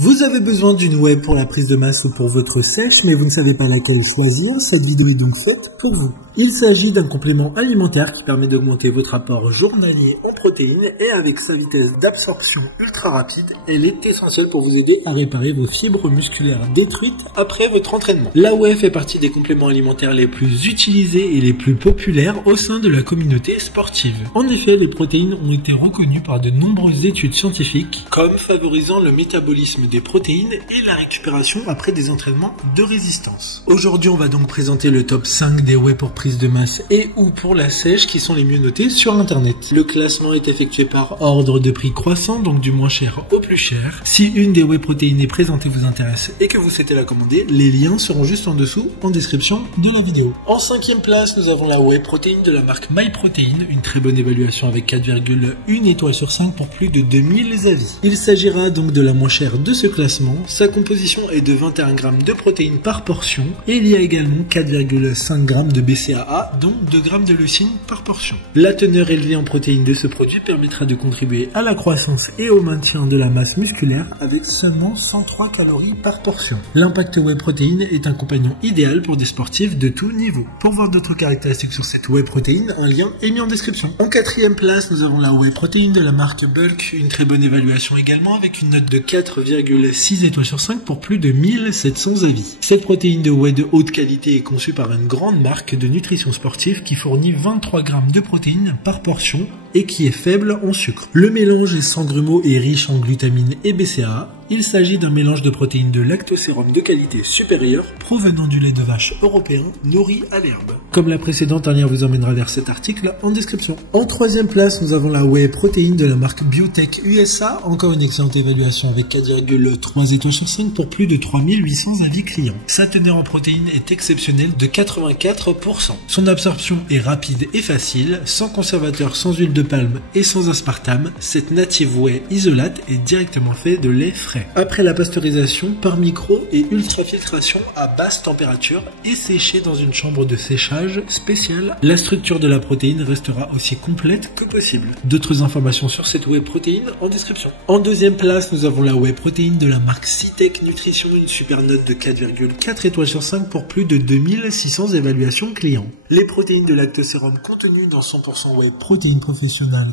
Vous avez besoin d'une whey pour la prise de masse ou pour votre sèche, mais vous ne savez pas laquelle choisir. Cette vidéo est donc faite pour vous. Il s'agit d'un complément alimentaire qui permet d'augmenter votre apport journalier en protéines et avec sa vitesse d'absorption ultra rapide, elle est essentielle pour vous aider à réparer vos fibres musculaires détruites après votre entraînement. La whey fait partie des compléments alimentaires les plus utilisés et les plus populaires au sein de la communauté sportive. En effet, les protéines ont été reconnues par de nombreuses études scientifiques comme favorisant le métabolisme des protéines et la récupération après des entraînements de résistance. Aujourd'hui, on va donc présenter le top 5 des whey pour prise de masse et ou pour la sèche qui sont les mieux notés sur internet. Le classement est effectué par ordre de prix croissant, donc du moins cher au plus cher. Si une des whey protéinées présentées vous intéresse et que vous souhaitez la commander, les liens seront juste en dessous en description de la vidéo. En 5e place, nous avons la whey protéine de la marque MyProtein, une très bonne évaluation avec 4,1 étoiles sur 5 pour plus de 2000 avis. Il s'agira donc de la moins chère de ce classement. Sa composition est de 21 g de protéines par portion et il y a également 4,5 g de BCAA, dont 2 g de leucine par portion. La teneur élevée en protéines de ce produit permettra de contribuer à la croissance et au maintien de la masse musculaire avec seulement 103 calories par portion. L'impact whey protéine est un compagnon idéal pour des sportifs de tout niveau. Pour voir d'autres caractéristiques sur cette whey protéine, un lien est mis en description. En 4e place, nous avons la whey protéine de la marque Bulk, une très bonne évaluation également avec une note de 4,6 étoiles sur 5 pour plus de 1700 avis. Cette protéine de whey de haute qualité est conçue par une grande marque de nutrition sportive qui fournit 23 g de protéines par portion et qui est faible en sucre. Le mélange est sans grumeaux et riche en glutamine et BCAA. Il s'agit d'un mélange de protéines de lactosérum de qualité supérieure provenant du lait de vache européen nourri à l'herbe. Comme la précédente, un lien vous emmènera vers cet article en description. En 3e place, nous avons la whey protéine de la marque Biotech USA, encore une excellente évaluation avec 4,3 étoiles sur 5 pour plus de 3800 avis clients. Sa teneur en protéines est exceptionnelle de 84%. Son absorption est rapide et facile, sans conservateur, sans huile de palme et sans aspartame. Cette native whey isolate est directement faite de lait frais. Après la pasteurisation par micro et ultrafiltration à basse température et séchée dans une chambre de séchage spéciale, la structure de la protéine restera aussi complète que possible. D'autres informations sur cette whey protéine en description. En 2e place, nous avons la whey protéine de la marque Cytec Nutrition, une super note de 4,4 étoiles sur 5 pour plus de 2600 évaluations clients. Les protéines de lactosérum contenues dans 100% whey protéine professionnelle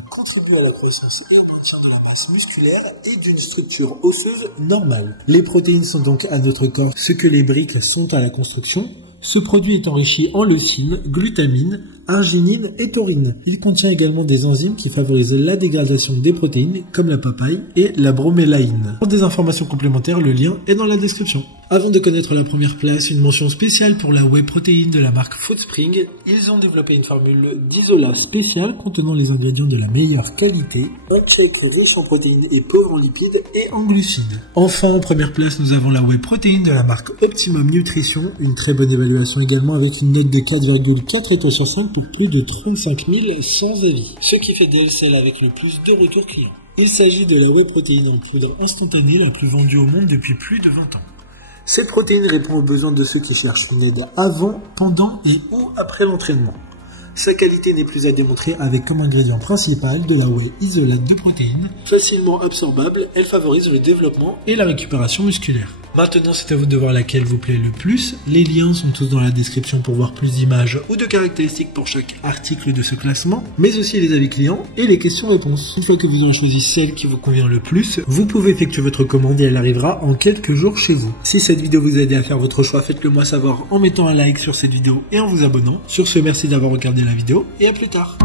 contribuent à la croissance et au maintien de la masse musculaire et d'une structure osseuse normale. Les protéines sont donc à notre corps ce que les briques sont à la construction. Ce produit est enrichi en leucine, glutamine, arginine et taurine. Il contient également des enzymes qui favorisent la dégradation des protéines comme la papaye et la bromélaïne. Pour des informations complémentaires, le lien est dans la description. Avant de connaître la première place, une mention spéciale pour la whey protéine de la marque Foodspring. Ils ont développé une formule d'isolat spéciale contenant les ingrédients de la meilleure qualité, un shake riche en protéines et pauvre en lipides et en glucides. Enfin, en première place, nous avons la whey protéine de la marque Optimum Nutrition, une très bonne évaluation également avec une note de 4,4 étoiles sur 5 pour plus de 35 100 avis, ce qui fait d'elle celle avec le plus de retours clients. Il s'agit de la whey protéine en poudre instantanée la plus vendue au monde depuis plus de 20 ans. Cette protéine répond aux besoins de ceux qui cherchent une aide avant, pendant et ou après l'entraînement. Sa qualité n'est plus à démontrer avec comme ingrédient principal de la whey isolate de protéines. Facilement absorbable, elle favorise le développement et la récupération musculaire. Maintenant, c'est à vous de voir laquelle vous plaît le plus. Les liens sont tous dans la description pour voir plus d'images ou de caractéristiques pour chaque article de ce classement, mais aussi les avis clients et les questions-réponses. Une fois que vous aurez choisi celle qui vous convient le plus, vous pouvez effectuer votre commande et elle arrivera en quelques jours chez vous. Si cette vidéo vous a aidé à faire votre choix, faites-le moi savoir en mettant un like sur cette vidéo et en vous abonnant. Sur ce, merci d'avoir regardé la vidéo et à plus tard.